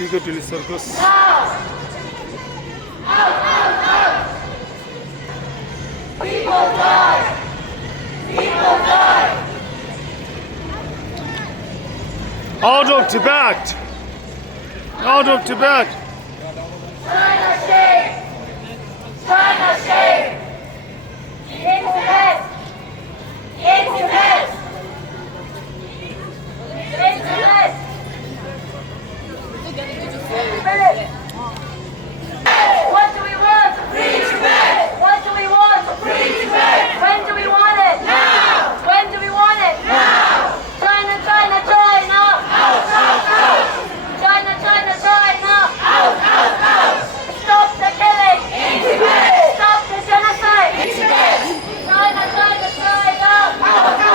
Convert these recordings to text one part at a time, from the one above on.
Piccadilly Circus. People die! People die! Out of Tibet! Out of Tibet! China shame! China shame! In Tibet! In Tibet! In Tibet! What do we want? Free Tibet! What do we want? Free Tibet! When do we want it? Now! When do we want it? Now! China, China, China! Out, out, out! China, China, China! Out, out, out! Stop the killing! In Tibet! Stop the genocide! In Tibet! China, China, China! Out, out!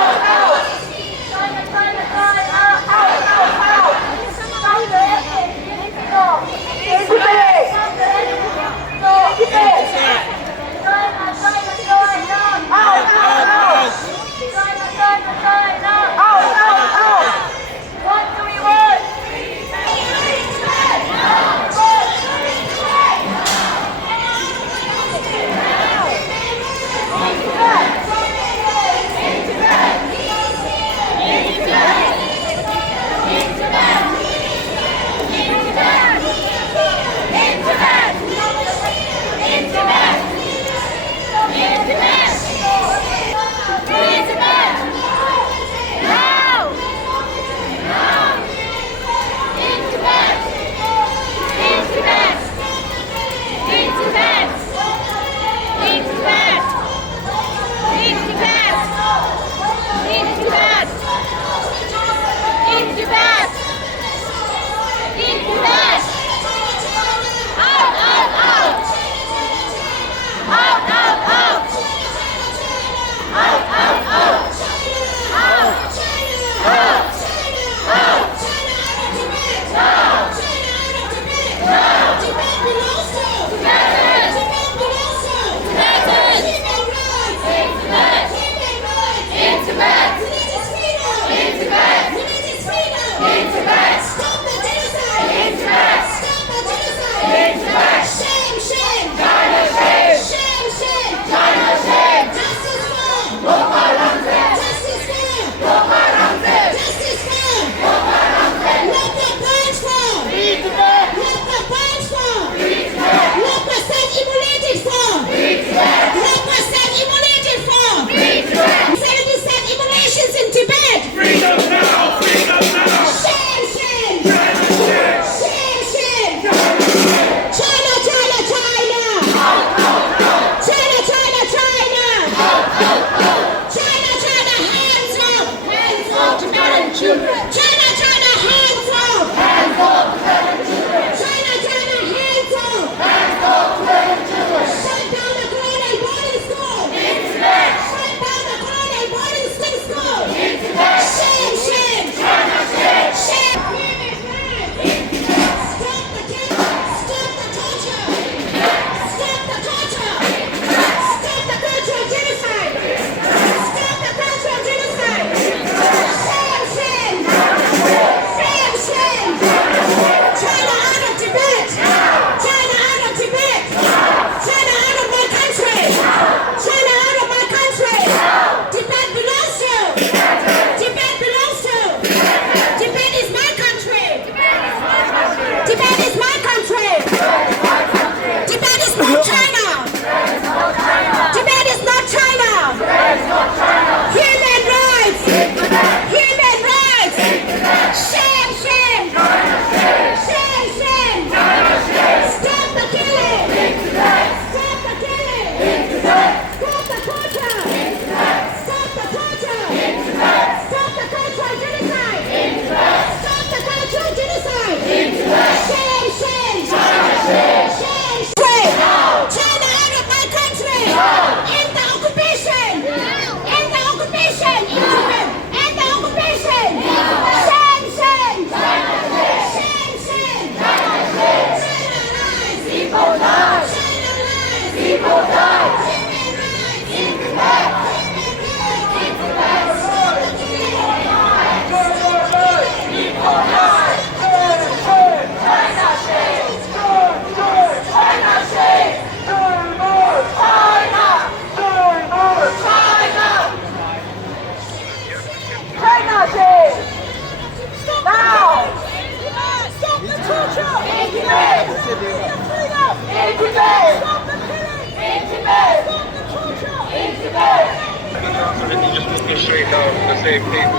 Just looking straight down, the same thing.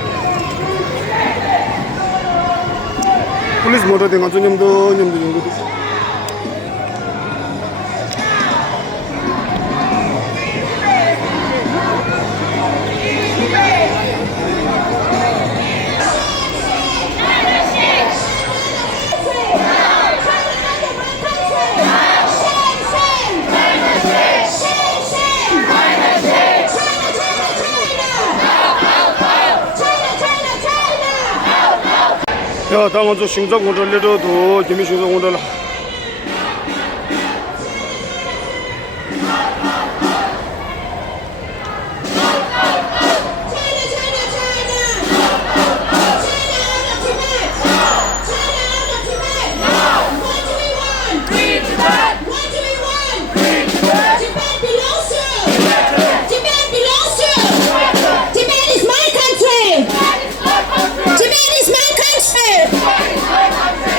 Police motor dengan tu nyamdo nyamdo. 야, 당원 저 심장 kontroller도 김이 심장 kontrol.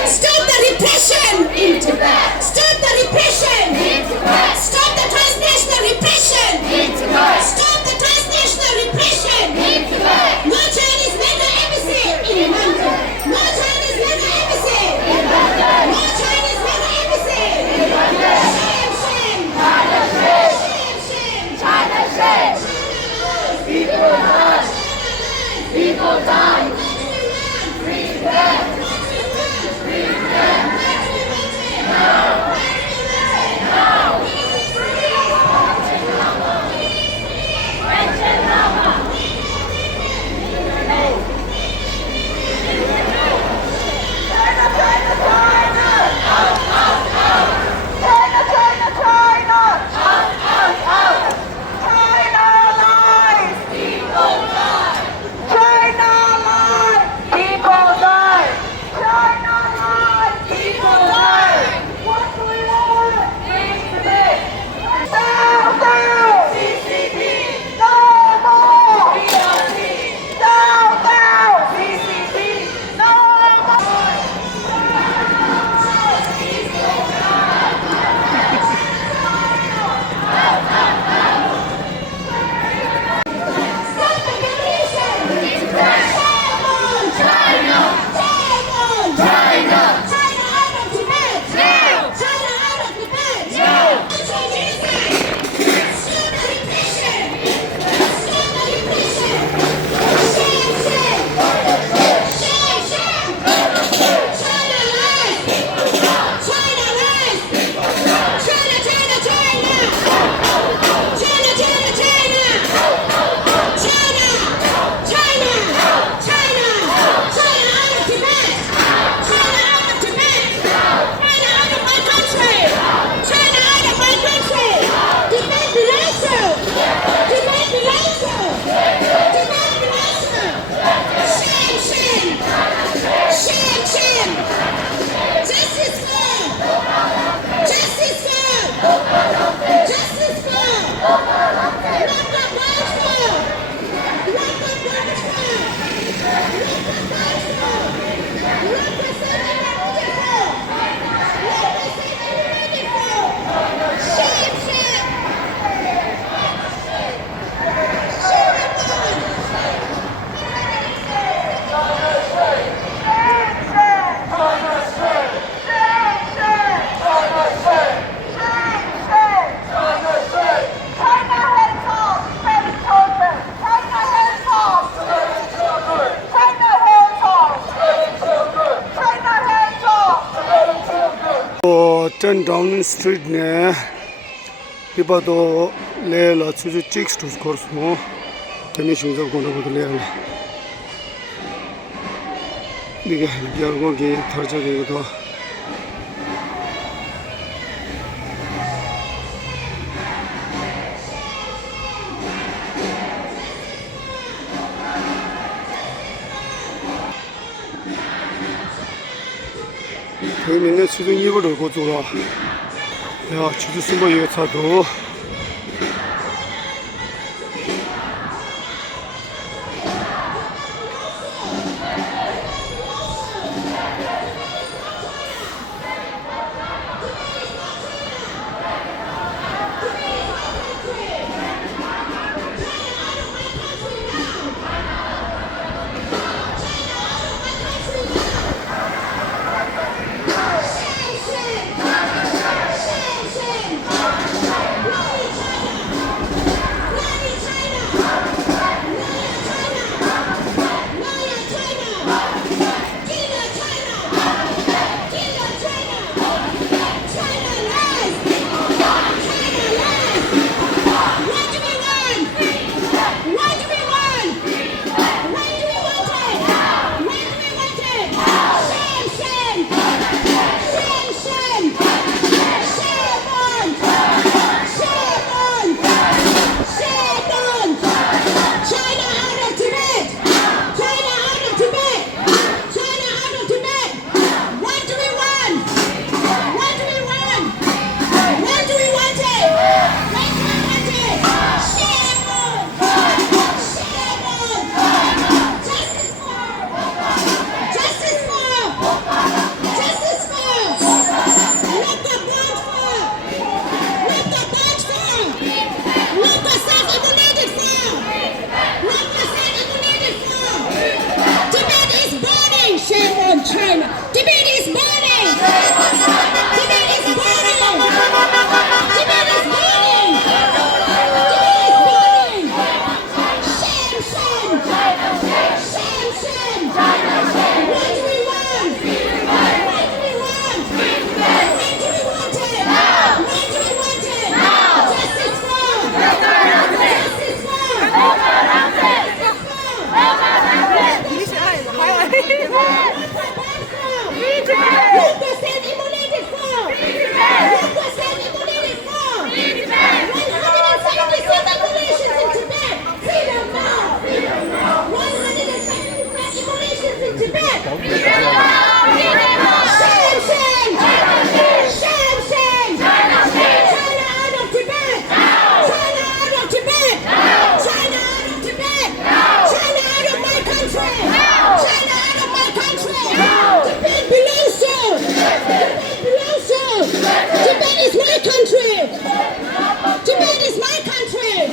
Stop the repression in Tibet. Stop the repression in Tibet. Stop the transnational repression in Tibet. Stop the transnational repression in Tibet. No Chinese mega embassy in London. No Chinese mega embassy in London. No Chinese mega embassy in London. Shame, shame. China shame. Shame, shame. China shame. People die. People die. Free Tibet. Turn down street ne people to le la chu chicks to course mo tani shingza ko na bodle ya diga ya go ge tharja ge to 민네 지금 이걸 들고 들어와. 야, 지도 쓴 거 이거 차도. Tibet! Shame, shame! Shame, shame! China out of Tibet! China out of Tibet! China out of Tibet! China out of my country! China out of my country! Tibet belongs to! Tibet belongs to! Tibet is my country! Tibet is my country!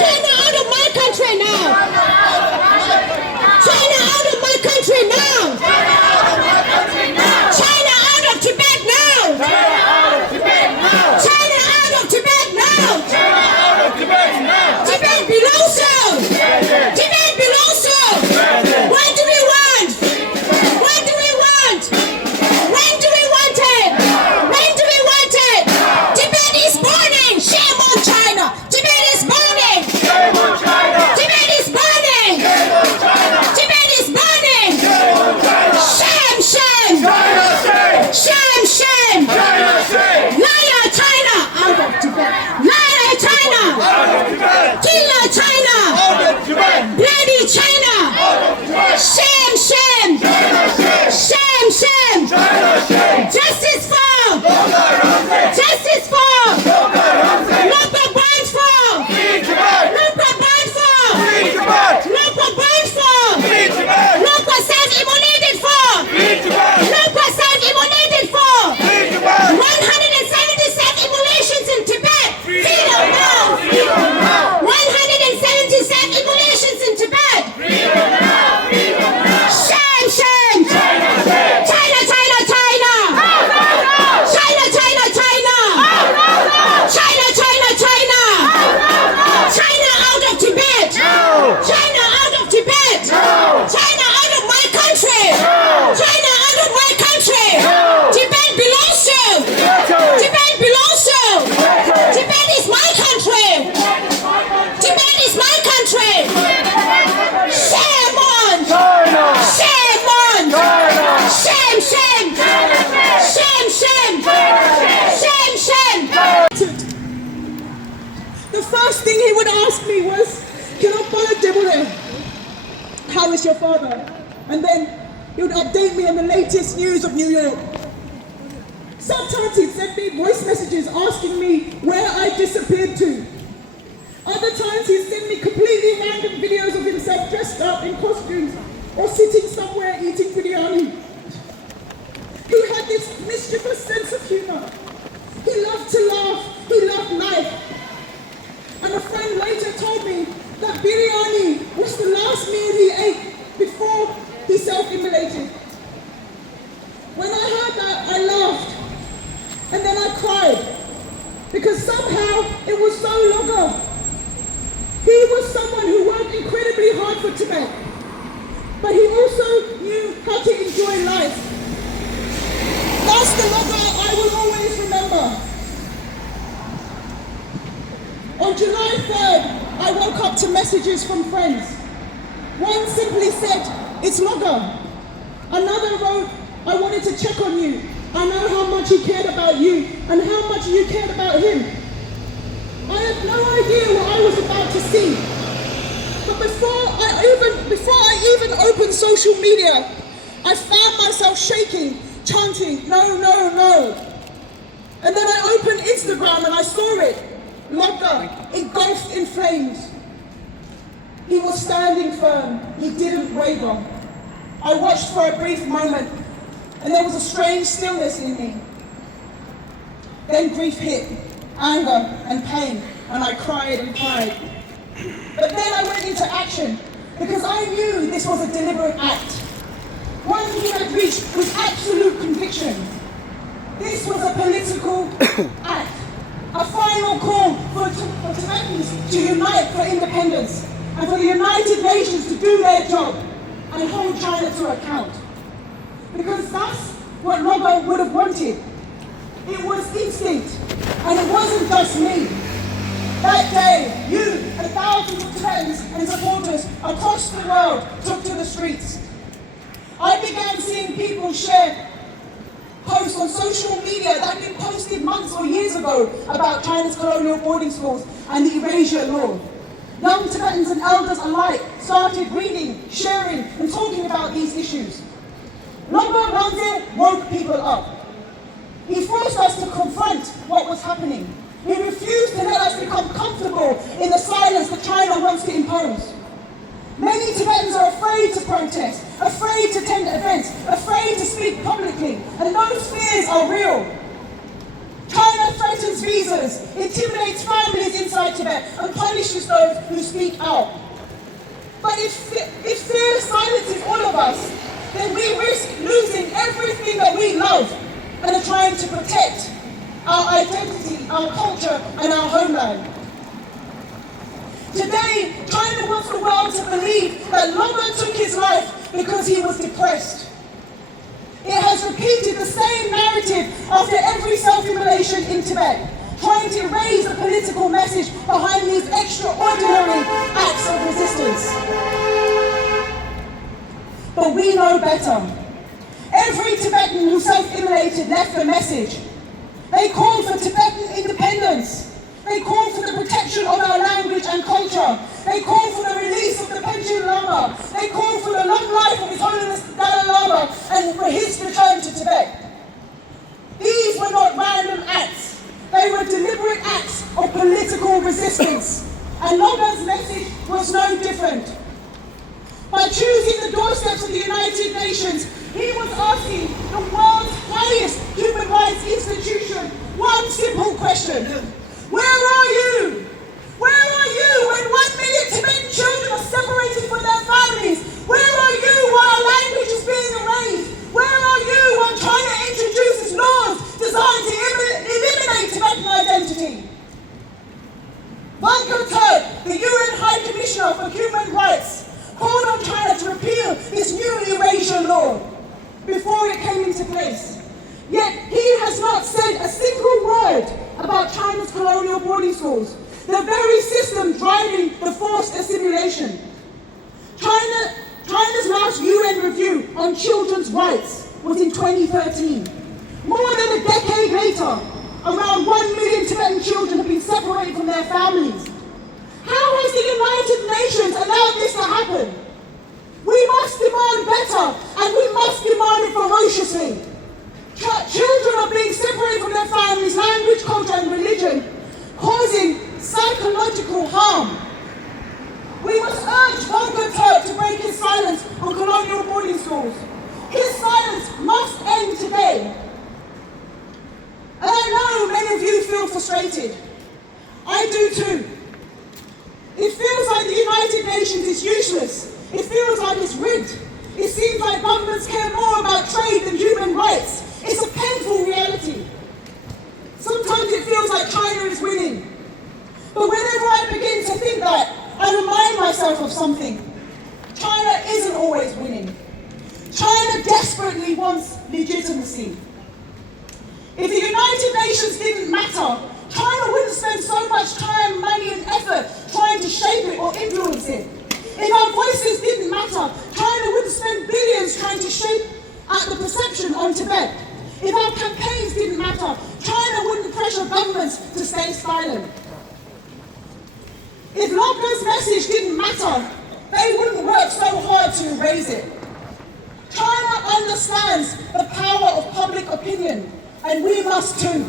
China out of my country now! China out of my country now! China out of Tibet now! China out of Tibet now! Tibet belongs to! Tibet belongs to! What do we want? What do we want? When do we want it? When do we want it? Tibet is burning! Shame on China! Tibet is burning! Tibet is burning! Tibet is burning! Shame, shame! Shame, shame! Liar China! Out of Tibet! Liar China! Killer China! Bloody China! Shame, shame! Shame, shame! Justice for! Justice for! Local burn for! Local burn for! Local burn for! Local self-immolated for! Local self-immolated for! 170 self-immolations in Tibet! Freedom now! 170 self-immolations in Tibet! Shame, shame! China, China, China! China, China, China! China, China, China! China out of Tibet! China out of Tibet! China out of my country! China out of my country! Tibet belongs to! Tibet belongs to! Tibet is my country! Tibet is my country! Shame on! Shame on! Shame, shame! Shame, shame! Shame, shame! The first thing he would ask me was, how is your father? And then he would update me on the latest news of New York. Sometimes he'd send me voice messages asking me where I disappeared to. Other times he'd send me completely random videos of himself dressed up in costumes or sitting somewhere eating biryani. He had this mischievous sense of humor. He loved to laugh. He loved life. And a friend later told me that biryani was the last meal he ate before he self-immolated. When I heard that, I laughed. And then I cried. Because somehow it was so long ago. He was someone who worked incredibly hard for Tibet. But he also knew how to enjoy life. That's the logo I will always remember. On July 3rd, I woke up to messages from friends. One simply said, "It's Logo." Another wrote, "I wanted to check on you. I know how much he cared about you and how much you cared about him." I had no idea what I was about to see. But before I even opened social media, I found myself shaking, chanting, "No, no, no." And then I opened Instagram and I saw it. Logo, engulfed in flames. He was standing firm. He didn't waver. I watched for a brief moment, and there was a strange stillness in me. Then grief hit, anger and pain, and I cried and cried. But then I went into action, because I knew this was a deliberate act. One he had reached with absolute conviction. This was a political act. A final call for Tibetans to unite for independence and for the United Nations to do their job and hold China to account. Because that's what Logo would have wanted. It was instinct, and it wasn't just me. That day, you and thousands of Tibetans and supporters across the world took to the streets. I began seeing people share posts on social media that had been posted months or years ago about China's colonial boarding schools and the erasure law. young Tibetans and elders alike started reading, sharing, and talking about these issues. Logha Rawalpindi woke people up. He forced us to confront what was happening. He refused to let us become comfortable in the silence that China wants to impose. Many Tibetans are afraid to protest, afraid to attend events, afraid to speak publicly, and those fears are real. China threatens visas, intimidates families inside Tibet, and punishes those who speak out. But if fear silences all of us, then we risk losing everything that we love and are trying to protect our identity, our culture, and our homeland. Today, China wants the world to believe that Logha took his life because he was depressed. It has repeated the same narrative after every self-immolation in Tibet, trying to erase the political message behind these extraordinary acts of resistance. But we know better. Every Tibetan who self-immolated left a message. They called for Tibetan independence. They called for the protection of our language and culture. They called for the release of the Panchen Lama. They called for the long life of His Holiness Dalai Lama and for his return to Tibet. These were not random acts. They were deliberate acts of political resistance. And Logha's message was no different. By choosing the doorsteps of the United Nations, he was asking the world's highest human rights institution one simple question. Where are you? Where are you when 1 million Tibetan children are separated from their families? Where are you while our language is being erased? Where are you when China introduces laws designed to eliminate Tibetan identity? Volker Turk, the UN High Commissioner for Human Rights, called on China to repeal this new erasure law before it came into place. Yet he has not said a single word about China's colonial boarding schools, the very system driving the forced assimilation. China's last UN review on children's rights was in 2013. More than a decade later, around 1 million Tibetan children have been separated from their families. How has the United Nations allowed this to happen? We must demand better, and we must demand it ferociously. Children are being separated from their families, language, culture, and religion, causing psychological harm. We must urge Volker Turk to break his silence on colonial boarding schools. His silence must end today. And I know many of you feel frustrated. I do too. It feels like the United Nations is useless. It feels like it's rigged. It seems like governments care more about trade than human rights. It's a painful reality. Sometimes it feels like China is winning. But whenever I begin to think that, I remind myself of something. China isn't always winning. China desperately wants legitimacy. If the United Nations didn't matter, China wouldn't spend so much time, money, and effort trying to shape it or influence it. If our voices didn't matter, China wouldn't spend billions trying to shape the perception on Tibet. If our campaigns didn't matter, China wouldn't pressure governments to stay silent. If Logha's message didn't matter, they wouldn't work so hard to erase it. China understands the power of public opinion, and we must too.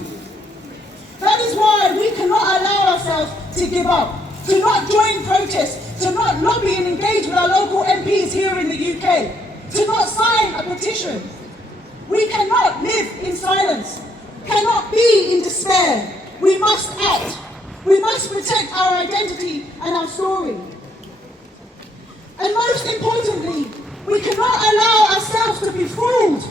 That is why we cannot allow ourselves to give up, to not join protests, to not lobby and engage with our local MPs here in the UK, to not sign a petition. We cannot live in silence, cannot be in despair. We must act. We must protect our identity and our story. And most importantly, we cannot allow ourselves to be fooled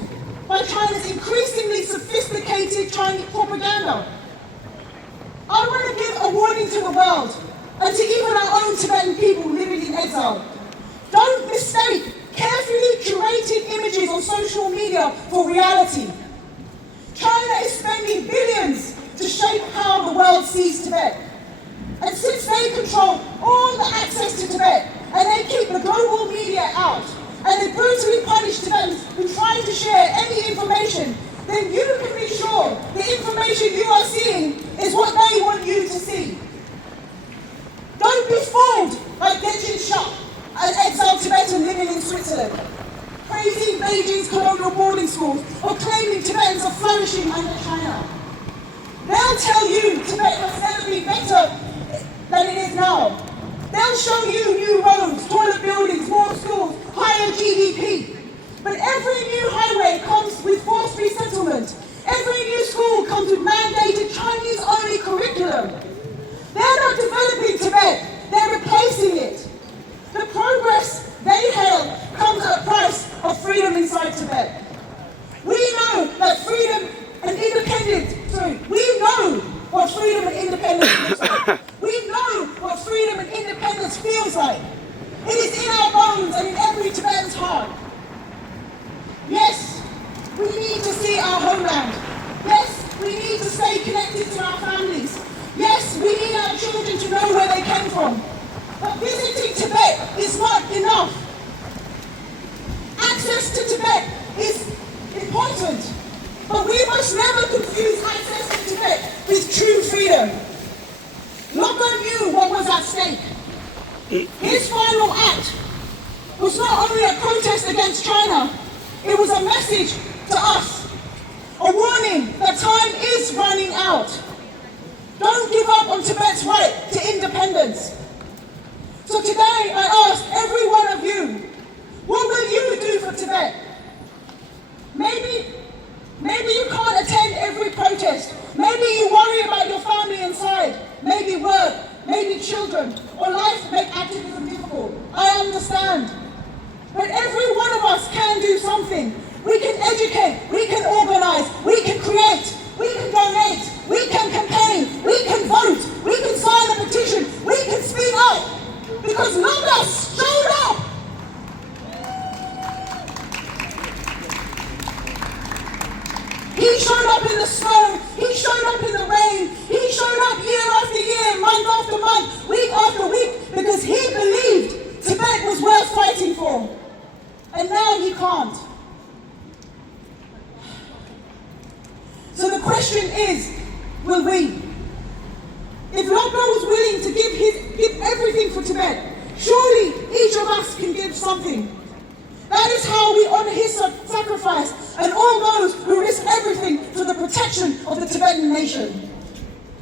by China's increasingly sophisticated Chinese propaganda. I want to give a warning to the world, and to even our own Tibetan people living in exile. Don't mistake carefully curated images on social media for reality. China is spending billions to shape how the world sees Tibet. And since they control all the access to Tibet, and they keep the global media out, and they brutally punish Tibetans who try to share any information, then you can be sure the information you are seeing is what they want you to see. Don't be fooled by Genshin Shop, an exiled Tibetan living in Switzerland, praising Beijing's colonial boarding schools or claiming Tibetans are flourishing under China. They'll tell you Tibet must never be better than it is now. They'll show you new roads, toilet buildings, more schools, higher GDP. But every new highway comes with forced resettlement. Every new school comes with mandated Chinese-only curriculum. They're not developing Tibet, they're replacing it. The progress they hail comes at a price of freedom inside Tibet. We know that freedom and independence, we know what freedom and independence looks like. We know what freedom and independence feels like. It is in our bones and in every Tibetan's heart. Yes, we need to see our homeland. Yes, we need to stay connected to our families. Yes, we need our children to know where they came from. But visiting Tibet is not enough. Access to Tibet is important, but we must never confuse access to Tibet with true freedom. Logos knew what was at stake. His final act was not only a protest against China, it was a message to us, a warning that time is running out. Don't give up on Tibet's right to independence. So today I ask every one of you, what will you do for Tibet? Maybe you can't attend every protest. Maybe you worry about your family inside. Maybe work, maybe children, or life make activism difficult. I understand. But every one of us can do something. We can educate, we can organize, we can create, we can donate, we can campaign, we can vote, we can sign a petition, we can speak up. Because Logos showed up. He showed up in the snow, he showed up in the rain, he showed up year after year, month after month, week after week, because he believed Tibet was worth fighting for. And now he can't. So the question is, will we? If Logos was willing to give everything for Tibet, surely each of us can give something. That is how we honor his sacrifice and all those who risk everything for the protection of the Tibetan nation.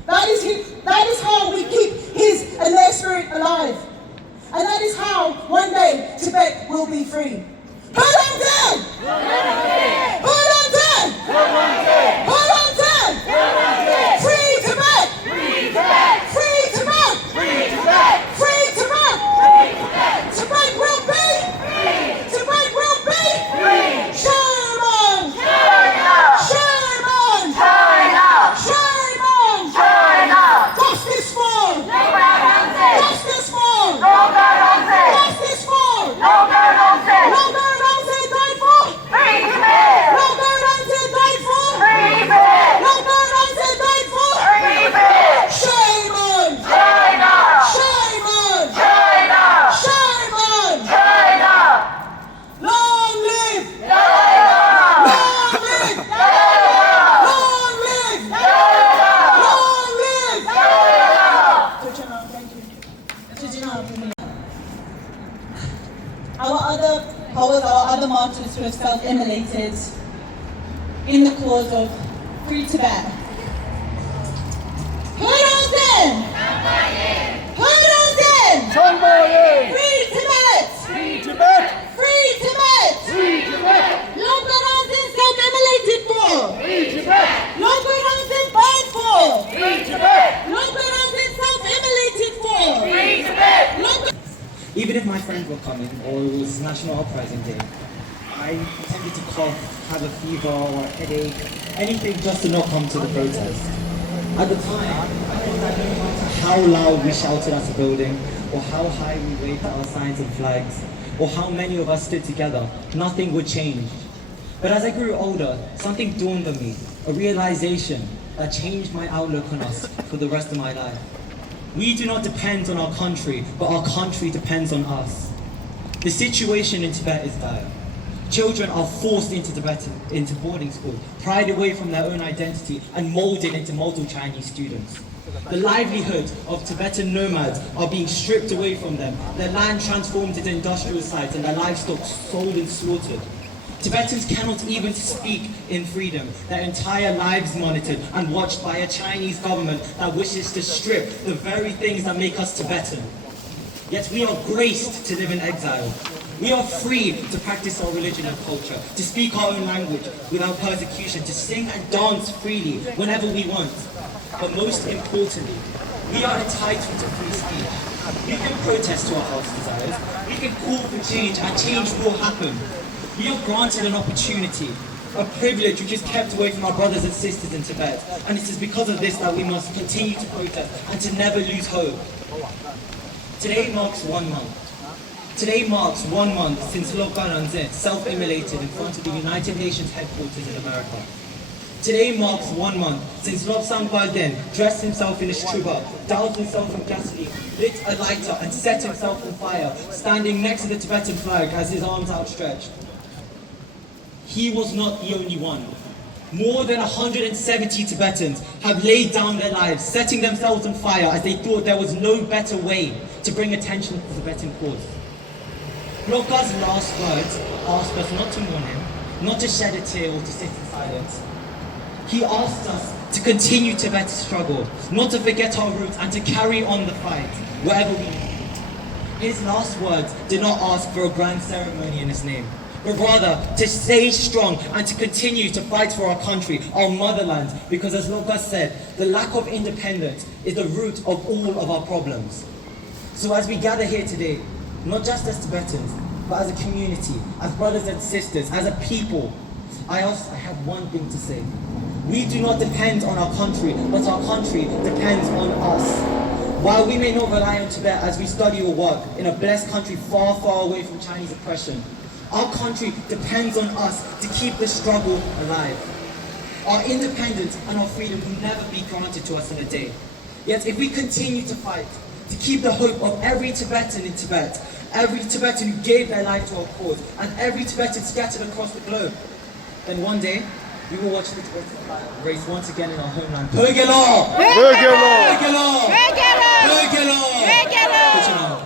That is how we keep his and their spirit alive. And that is how one day Tibet will be free. Put on down! Put on down! Put on down! Put on down! Free Tibet! Free Tibet! Free Tibet! Free Tibet! Free Tibet! Free Tibet! Tibet will be free! Tibet will be free! Shame on! Shame on! Shame on! Justice for! Justice for! Justice for! Our other martyrs who have self-immolated in the cause of free Tibet. Hold on then! Hold on then! Free Tibet! Free Tibet! Free Tibet! Free Tibet! Logos self-immolated for! Free Tibet! Logos died for! Free Tibet! Logos self-immolated for! Free Tibet! Even if my friends were coming, or it was National Uprising Day, I tended to cough, have a fever or a headache, anything just to not come to the protest. At the time, I thought that no matter how loud we shouted at a building, or how high we waved our signs and flags, or how many of us stood together, nothing would change. But as I grew older, something dawned on me, a realization that changed my outlook on us for the rest of my life. We do not depend on our country, but our country depends on us. The situation in Tibet is dire. Children are forced into boarding school, pried away from their own identity, and molded into model Chinese students. The livelihood of Tibetan nomads are being stripped away from them, their land transformed into industrial sites and their livestock sold and slaughtered. Tibetans cannot even speak in freedom, their entire lives monitored and watched by a Chinese government that wishes to strip the very things that make us Tibetan. Yet we are graced to live in exile. We are free to practice our religion and culture, to speak our own language without persecution, to sing and dance freely whenever we want. But most importantly, we are entitled to free speech. We can protest to our heart's desires, we can call for change, and change will happen. We are granted an opportunity, a privilege which is kept away from our brothers and sisters in Tibet. And it is because of this that we must continue to protest and to never lose hope. Today marks 1 month. Today marks 1 month since Logpa Ranzin self-immolated in front of the United Nations headquarters in America. Today marks 1 month since Lobsang Palden dressed himself in his turban, doused himself in gasoline, lit a lighter and set himself on fire, standing next to the Tibetan flag as his arms outstretched. He was not the only one. More than 170 Tibetans have laid down their lives, setting themselves on fire as they thought there was no better way to bring attention to the Tibetan cause. Logpa's last words asked us not to mourn him, not to shed a tear or to sit in silence. He asked us to continue Tibet's struggle, not to forget our roots and to carry on the fight, wherever we may. His last words did not ask for a grand ceremony in his name, but rather to stay strong and to continue to fight for our country, our motherland, because as Logpa said, the lack of independence is the root of all of our problems. So as we gather here today, not just as Tibetans, but as a community, as brothers and sisters, as a people, I have one thing to say. We do not depend on our country, but our country depends on us. While we may not rely on Tibet as we study or work in a blessed country far, far away from Chinese oppression, our country depends on us to keep the struggle alive. Our independence and our freedom will never be granted to us in a day. Yet if we continue to fight, to keep the hope of every Tibetan in Tibet, every Tibetan who gave their life to our cause, and every Tibetan scattered across the globe, then one day, we will watch the Tibetan flag race once again in our homeland. Pögelo! Pögelo! Pögelo! Pögelo!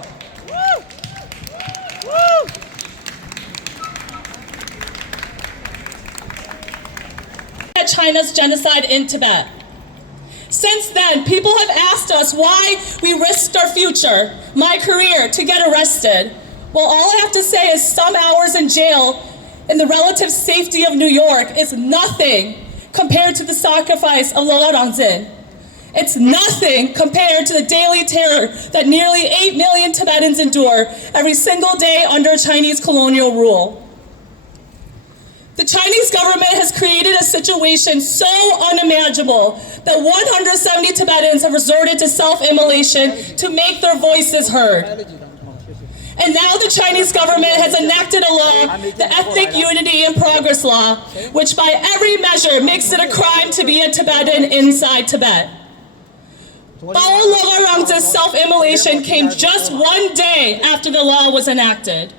China's genocide in Tibet. Since then, people have asked us why we risked our future, my career, to get arrested. Well, all I have to say is some hours in jail in the relative safety of New York is nothing compared to the sacrifice of Logpa Ranzin. It's nothing compared to the daily terror that nearly 8 million Tibetans endure every single day under Chinese colonial rule. The Chinese government has created a situation so unimaginable that 170 Tibetans have resorted to self-immolation to make their voices heard. And now the Chinese government has enacted a law, the Ethnic Unity and Progress Law, which by every measure makes it a crime to be a Tibetan inside Tibet. Logpa Ranzin's self-immolation came just 1 day after the law was enacted.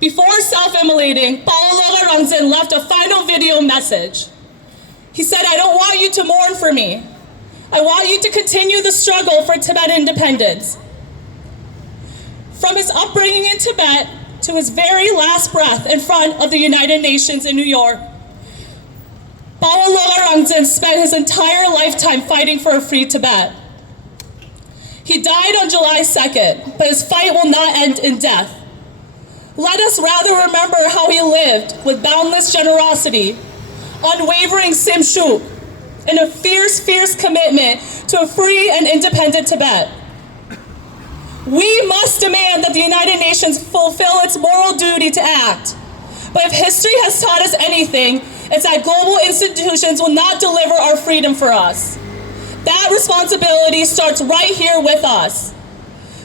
Before self-immolating, Logpa Ranzin left a final video message. He said, "I don't want you to mourn for me. I want you to continue the struggle for Tibetan independence." From his upbringing in Tibet to his very last breath in front of the United Nations in New York, Logpa Ranzin spent his entire lifetime fighting for a free Tibet. He died on July 2nd, but his fight will not end in death. Let us rather remember how he lived with boundless generosity, unwavering simshuk, and a fierce, fierce commitment to a free and independent Tibet. We must demand that the United Nations fulfill its moral duty to act. But if history has taught us anything, it's that global institutions will not deliver our freedom for us. That responsibility starts right here with us.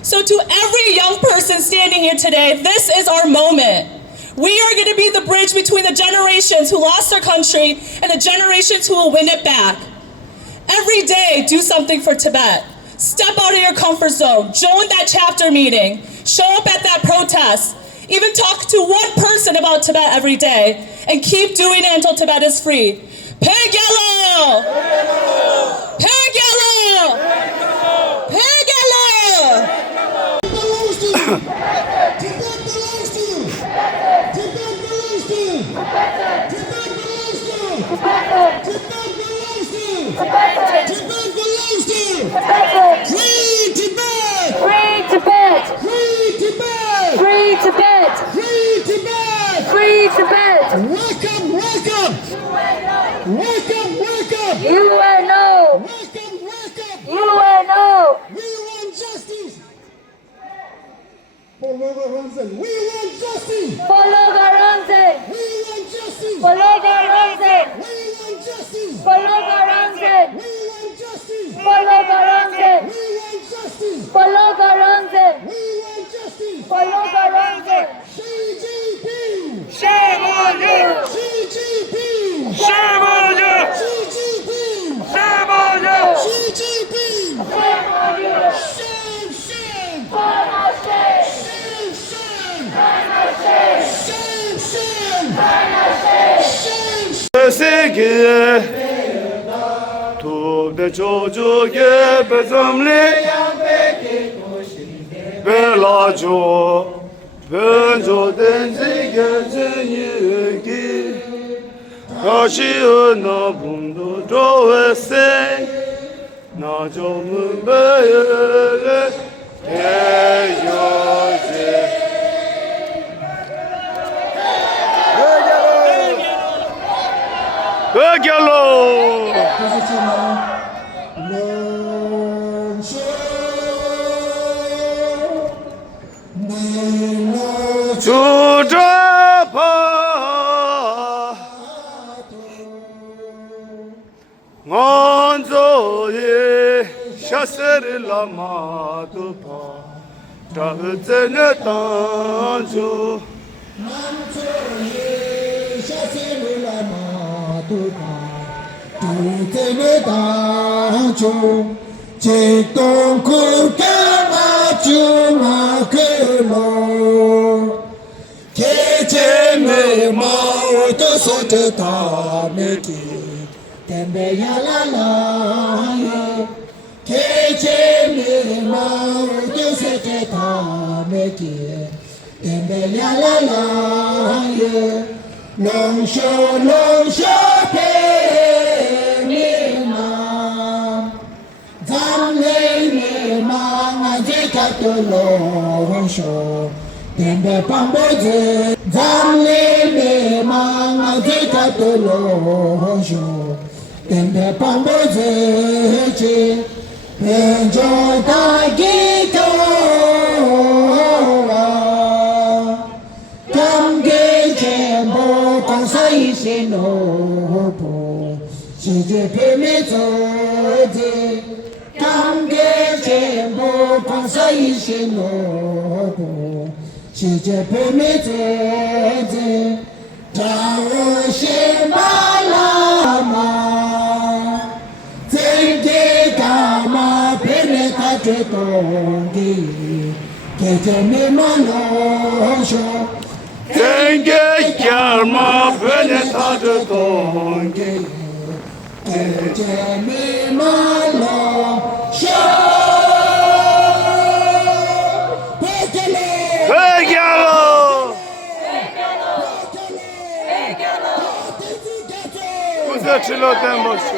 So to every young person standing here today, this is our moment. We are going to be the bridge between the generations who lost their country and the generations who will win it back. Every day, do something for Tibet. Step out of your comfort zone. Join that chapter meeting. Show up at that protest. Even talk to one person about Tibet every day. And keep doing it until Tibet is free. Peg yellow! Peg We want justice. Follow Garanze. We want justice. Follow Garanze. We want justice. Follow Garanze. We want justice. Follow Garanze. We want justice. Follow Garanze. We want justice. Follow Garanze. Xi Jinping. Shame on you! Xi Jinping. Shame on you! Xi Jinping. Shame on you! Xi Jinping. Shame on you! Shame, shame. Final shame! Shame, shame. Final shame! Shame, shame. Final shame! Shame, 세계 도대 조조게 배점리 벨라조 변조된 세계 전유기 가시은 나분도 조회세 나좀은 배열에 대여제 Begalo! 주자파 원조의 샤스를 라마도파 자으제네 단주 Long show, penina. Zamle ma jekato long show. Tembe pamboje. Zamle ma jekato long show. Tembe pamboje. Enjoy the ghetto. Nopo, si je permetto di cambiare tempo, pensaisce nopo, si je permetto di dare balama, sente kama penetrate tongi, che te mi manosho. Denge yarma beni tadı donge Gecemi malo Pegalo Kuzaçilo temboşu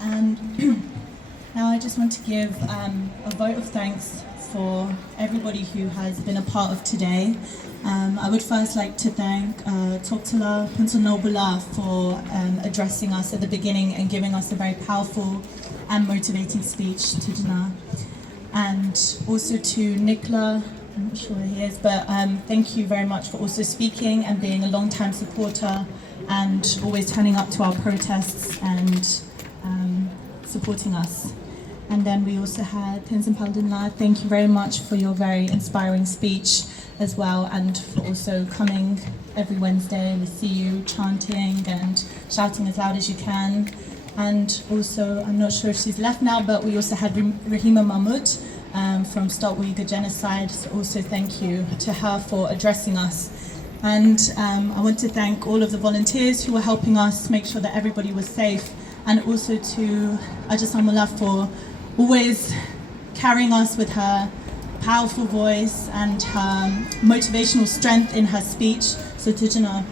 And now I just want to give a vote of thanks for everybody who has been a part of today. I would first like to thank Toktala Puntanobula for addressing us at the beginning and giving us a very powerful and motivating speech to Dana. And also to Nicola, I'm not sure where he is, but thank you very much for also speaking and being a long-time supporter and always turning up to our protests and supporting us. And then we also had Pinsen Paldinla. Thank you very much for your very inspiring speech as well, and for also coming every Wednesday. We see you chanting and shouting as loud as you can. And also, I'm not sure if she's left now, but we also had Rahima Mahmoud from Stop Uyghur Genocide. So also thank you to her for addressing us. And I want to thank all of the volunteers who were helping us make sure that everybody was safe and also to Ajasamullah for always carrying us with her powerful voice and her motivational strength in her speech. So Tujana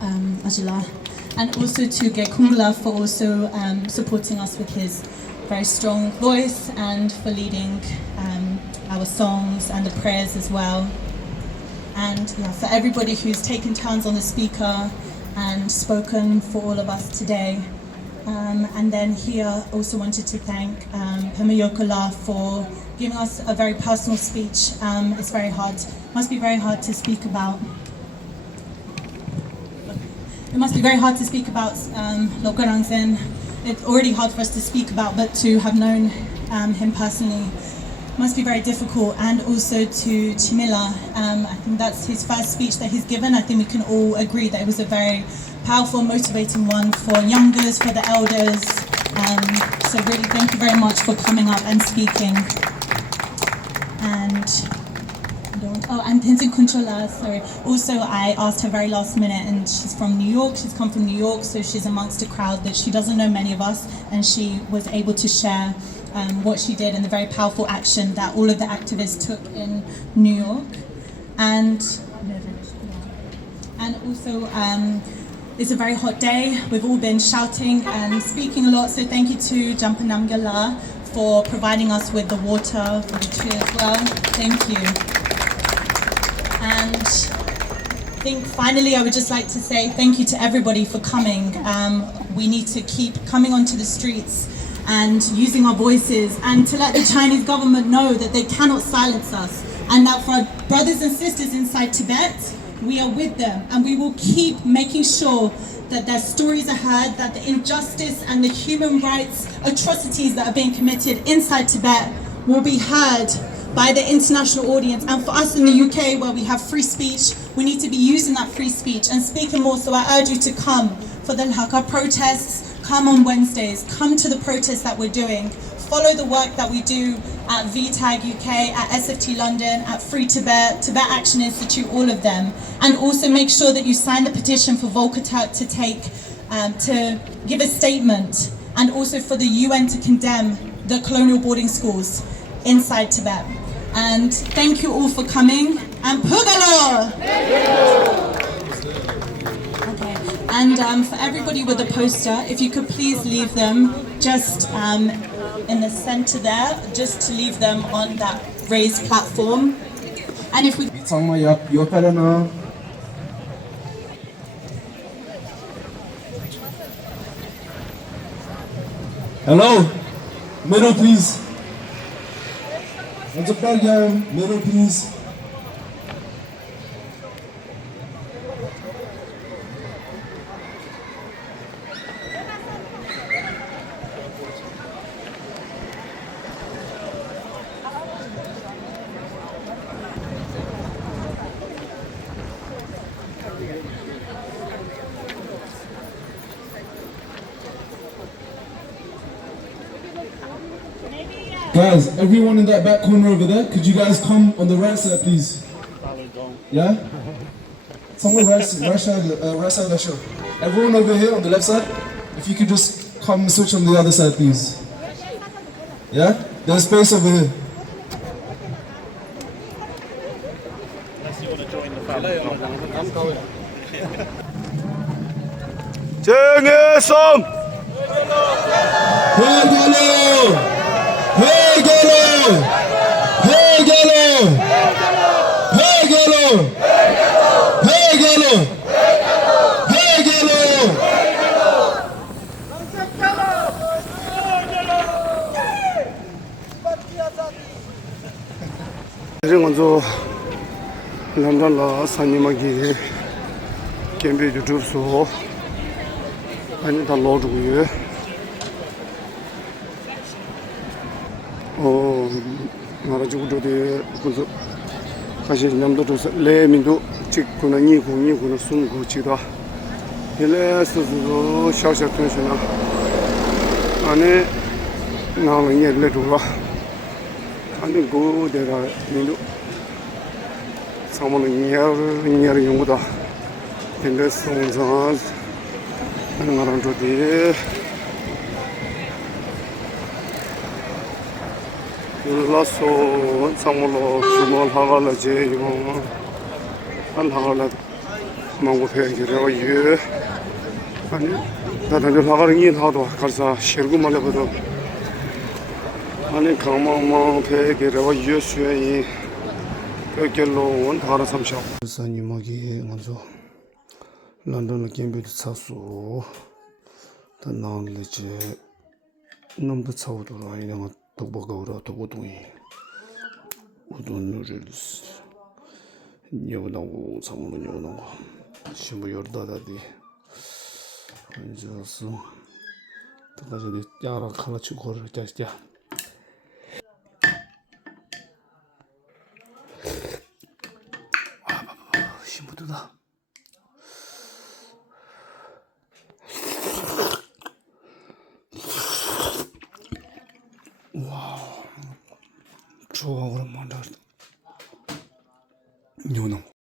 Ajala. And also to Gekungla for also supporting us with his very strong voice and for leading our songs and the prayers as well. And yeah, for everybody who's taken turns on the speaker and spoken for all of us today. And then here also wanted to thank Pema Yokola for giving us a very personal speech. It's very hard, must be very hard to speak about. It must be very hard to speak about Lokarangsen. It's already hard for us to speak about, but to have known him personally must be very difficult. And also to Chimila, I think that's his first speech that he's given. I think we can all agree that it was a very powerful, motivating one for youngers, for the elders. So really thank you very much for coming up and speaking. And Tenzin Kunchola, sorry. Also, I asked her very last minute, and she's from New York. She's come from New York, so she's amongst a crowd that she doesn't know many of us, and she was able to share what she did and the very powerful action that all of the activists took in New York. And also, it's a very hot day. We've all been shouting and speaking a lot, so thank you to Jampanamgala for providing us with the water for the tree as well. Thank you. And I think finally I would just like to say thank you to everybody for coming. We need to keep coming onto the streets and using our voices and to let the Chinese government know that they cannot silence us, and that for our brothers and sisters inside Tibet, we are with them, and we will keep making sure that their stories are heard, that the injustice and the human rights atrocities that are being committed inside Tibet will be heard by the international audience. And for us in the UK, where we have free speech, we need to be using that free speech and speaking more. So I urge you to come for the Dhaka protests, come on Wednesdays, come to the protests that we're doing, follow the work that we do at VTAG UK, at SFT London, at Free Tibet, Tibet Action Institute, all of them. And also make sure that you sign the petition for Volker Turk to give a statement, and also for the UN to condemn the colonial boarding schools inside Tibet. And thank you all for coming, and Pugalo! Okay, and for everybody with a poster, if you could please leave them just in the center there, just to leave them on that raised platform. And if we... Hello, middle please. What's up, middle please. Guys, everyone in that back corner over there, could you guys come on the right side, please? Yeah? Someone right side of the show. Everyone over here on the left side, if you could just come switch on the other side, please. Yeah? There's space over here. Unless you want to join the family. I'm going. Hey Galo! Hey Galo! Hey Galo! Hey Galo! Hey Galo! 먼저 람달라 산님에게 캠비 유튜브소 아니 다 넣어주고요. 나라지고 저기 그래서 사실 남도 저 레민도 찍고나 니고나 숨고 지다 일레스도 샤샤 텐션아 안에 나는 얘를 들어 안에 고대가 민도 사모는 니야를 용보다 근데 송상 하는 거랑 저기 라소 상물로 주말 하갈라 제 이거 한 하갈라 망고 배기라고 유 아니 다들 하갈은 이 하도 가서 실고 말려도 아니 강망망 배기라고 유수에 벽결로 온 하라 삼셔 산이막이 먼저 런던의 캠비드 사수 더 나올레지 넘버 차우도록 아니면 독보가우라 독보동이 우돈누를스 여나고 상물은 여나고 신부 열다다디 앉아서 다가저기 야라 칼라치 고를 짜자 신부도다 와, 좋아 오랜만이다. 요놈.